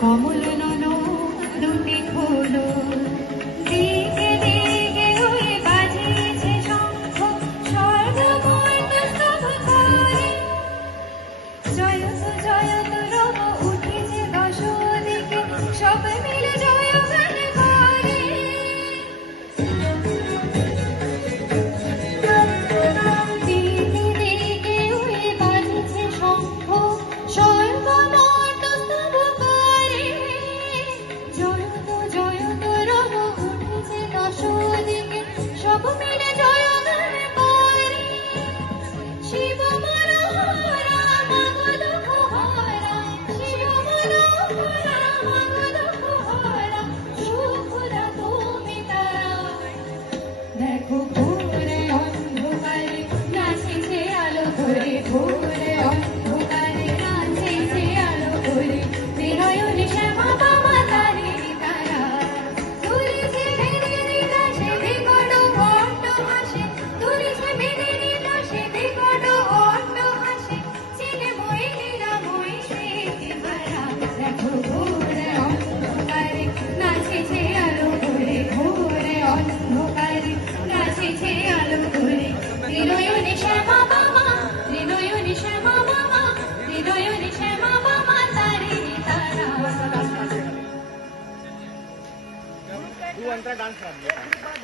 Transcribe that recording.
কমল নয়ন দুটি খোলো, দিকে দিকে হয়ে বাজিয়েছে শঙ্খ, স্বর্গ মর্ত্য স্তব করে। জয়ত জয়ত রব উঠেছে দশ দিকে, সব মিলে জয়গান করে। দিকে দিকে হয়ে বাজিয়েছে শঙ্খ, স্বর্গ মর্ত্য স্তব করে। জয়ত জয়ত রব উঠেছে দশ দিকে, সব মিলে জয়গান করে। শিব মনোহরা মাগ দুঃখ হরা, শিব মনোহরা মাগ দুঃখ হরা, সুখদা তুমি তারা। দেখো ভোরে অন্ধকারে নাচেছে আলো করে, ভোরে অন্ধকারে নাচেছে আলো করে। বিনয়নী শ্যামা বাবা তারিণী তারা, তুলেছে মেদিনী দাসে বিকট অট্ট হাসে, তুলেছে মেদিনী দাসে বিকট অট্ট হাসে। ছেলে মই লীলাময় স্মৃতি ভরা, দেখো ভোরে অন্ধকারে নাচেছে আলো করে, ভোরে অন্ধকারে নাচেছে আলো করে। বিনয়নী শ্যামা বাবা, বিনয়নী শ্যামা বাবা, বিনয়নী শ্যামা বাবা তারিণী তারা। तू अंतरा डान्स कर